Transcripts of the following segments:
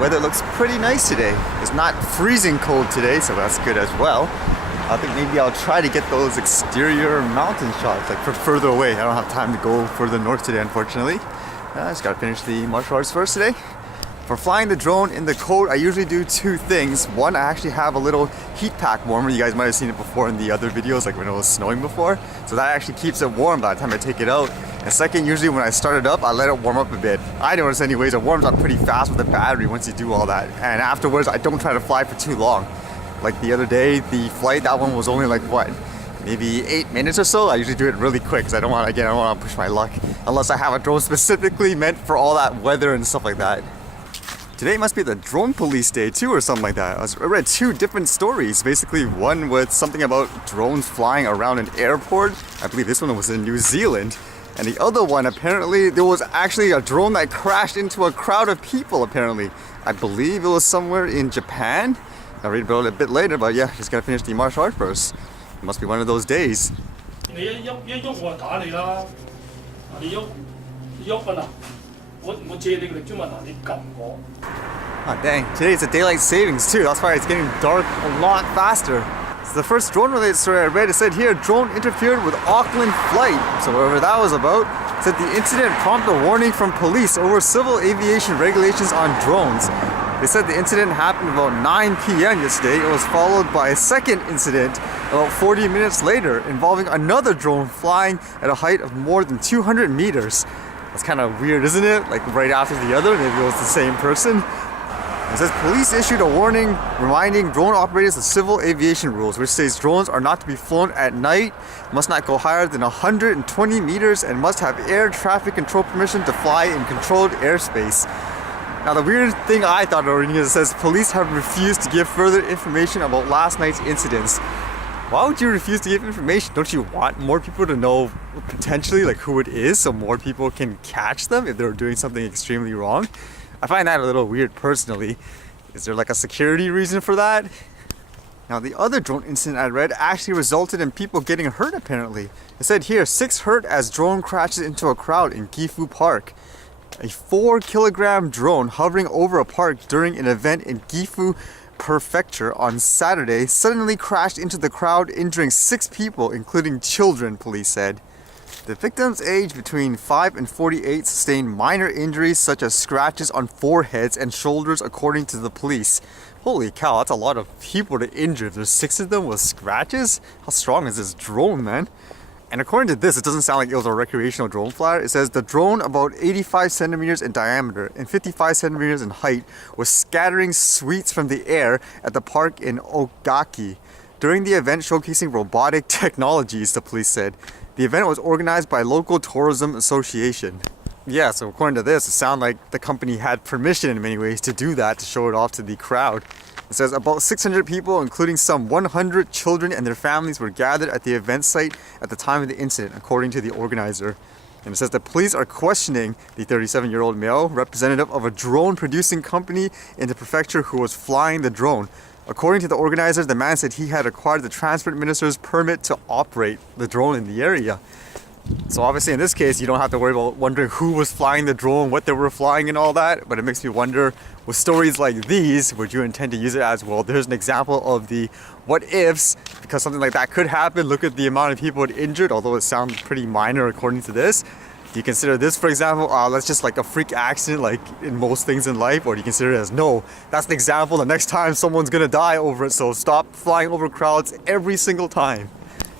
weather looks pretty nice today. It's not freezing cold today, so that's good as well. I think maybe I'll try to get those exterior mountain shots, like from further away. I don't have time to go further north today, unfortunately. I just gotta finish the martial arts first today. For flying the drone in the cold, I usually do two things. One, I actually have a little heat pack warmer. You guys might have seen it before in the other videos, like when it was snowing before. So that actually keeps it warm by the time I take it out. And second, usually when I start it up, I let it warm up a bit. I notice anyways, it warms up pretty fast with the battery once you do all that. And afterwards, I don't try to fly for too long. Like the other day, the flight, that one was only like what? Maybe 8 minutes or so. I usually do it really quick because I don't want to push my luck. Unless I have a drone specifically meant for all that weather and stuff like that. Today must be the drone police day too or something like that. I read two different stories. Basically one with something about drones flying around an airport. I believe this one was in New Zealand. And the other one, apparently there was actually a drone that crashed into a crowd of people apparently. I believe it was somewhere in Japan. I'll read about it a bit later, but yeah, just gotta finish the martial art first. It must be one of those days. Oh dang, today it's a daylight savings too, that's why it's getting dark a lot faster. So the first drone related story I read, it said here, drone interfered with Auckland flight. So whatever that was about, it said the incident prompted a warning from police over civil aviation regulations on drones. They said the incident happened about 9 p.m. yesterday. It was followed by a second incident about 40 minutes later involving another drone flying at a height of more than 200 meters. That's kind of weird, isn't it? Like right after the other, maybe it was the same person. It says police issued a warning reminding drone operators of civil aviation rules, which says drones are not to be flown at night, must not go higher than 120 meters, and must have air traffic control permission to fly in controlled airspace. Now the weird thing I thought of reading is it says police have refused to give further information about last night's incidents. Why would you refuse to give information? Don't you want more people to know potentially like who it is so more people can catch them if they're doing something extremely wrong? I find that a little weird personally. Is there like a security reason for that? Now the other drone incident I read actually resulted in people getting hurt apparently. It said here 6 hurt as drone crashes into a crowd in Gifu Park. A 4-kilogram drone hovering over a park during an event in Gifu Prefecture on Saturday suddenly crashed into the crowd, injuring 6 people, including children, police said. The victims, aged between 5 and 48, sustained minor injuries such as scratches on foreheads and shoulders, according to the police. Holy cow, that's a lot of people to injure. If there's 6 of them with scratches? How strong is this drone, man? And according to this, it doesn't sound like it was a recreational drone flyer. It says the drone, about 85 centimeters in diameter and 55 centimeters in height, was scattering sweets from the air at the park in Ogaki during the event showcasing robotic technologies, the police said. The event was organized by local tourism association. Yeah, so according to this, it sounded like the company had permission in many ways to do that, to show it off to the crowd. It says about 600 people, including some 100 children and their families, were gathered at the event site at the time of the incident, according to the organizer. And it says the police are questioning the 37-year-old male, representative of a drone producing company in the prefecture who was flying the drone. According to the organizers, the man said he had acquired the transport minister's permit to operate the drone in the area. So obviously in this case, you don't have to worry about wondering who was flying the drone, what they were flying and all that, but it makes me wonder, with stories like these, would you intend to use it as well? There's an example of the what ifs, because something like that could happen. Look at the amount of people injured, although it sounds pretty minor according to this. Do you consider this, for example, that's just like a freak accident like in most things in life, or do you consider it as, no, that's an example, the next time someone's gonna die over it, so stop flying over crowds every single time?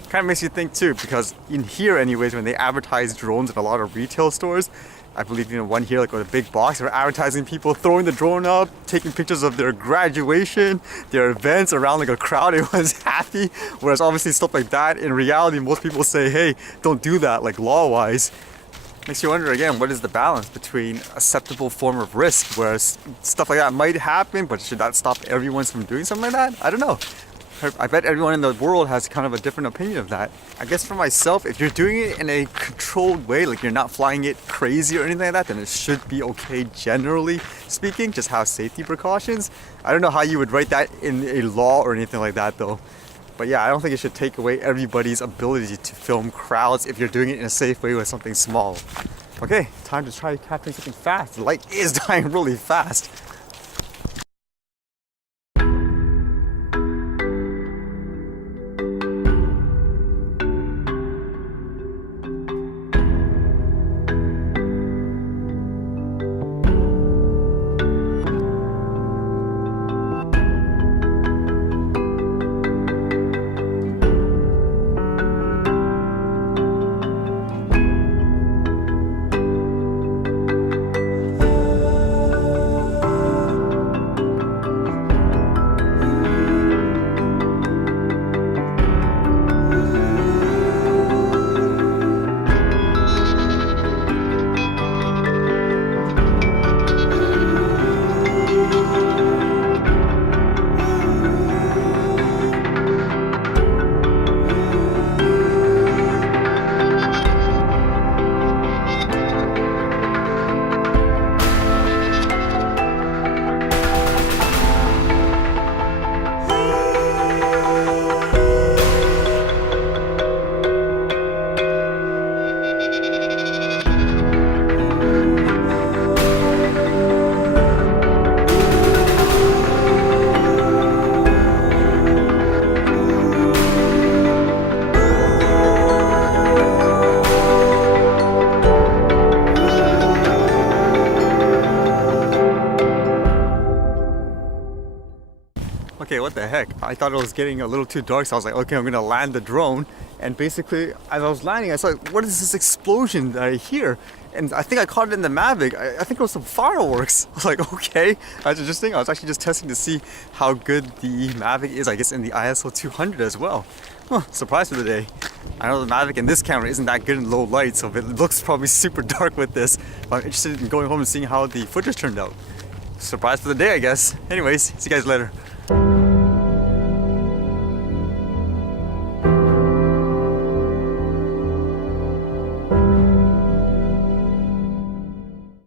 Kind of makes you think too, because in here anyways, when they advertise drones in a lot of retail stores, I believe one here like with a big box, they're advertising people throwing the drone up, taking pictures of their graduation, their events around like a crowd, everyone's happy. Whereas obviously stuff like that, in reality, most people say, hey, don't do that, like law-wise. Makes you wonder again, what is the balance between acceptable form of risk, where stuff like that might happen, but should that stop everyone from doing something like that? I don't know. I bet everyone in the world has kind of a different opinion of that. I guess for myself, if you're doing it in a controlled way, like you're not flying it crazy or anything like that, then it should be okay generally speaking, just have safety precautions. I don't know how you would write that in a law or anything like that though. But yeah, I don't think it should take away everybody's ability to film crowds if you're doing it in a safe way with something small. Okay, time to try capturing something fast. The light is dying really fast. I thought it was getting a little too dark, so I was like, okay, I'm gonna land the drone. And basically, as I was landing, I saw, what is this explosion that I hear? And I think I caught it in the Mavic. I think it was some fireworks. I was like, okay, that's interesting. I was actually just testing to see how good the Mavic is, I guess, in the ISO 200 as well. Huh, surprise for the day. I know the Mavic and this camera isn't that good in low light, so it looks probably super dark with this. But I'm interested in going home and seeing how the footage turned out. Surprise for the day, I guess. Anyways, see you guys later.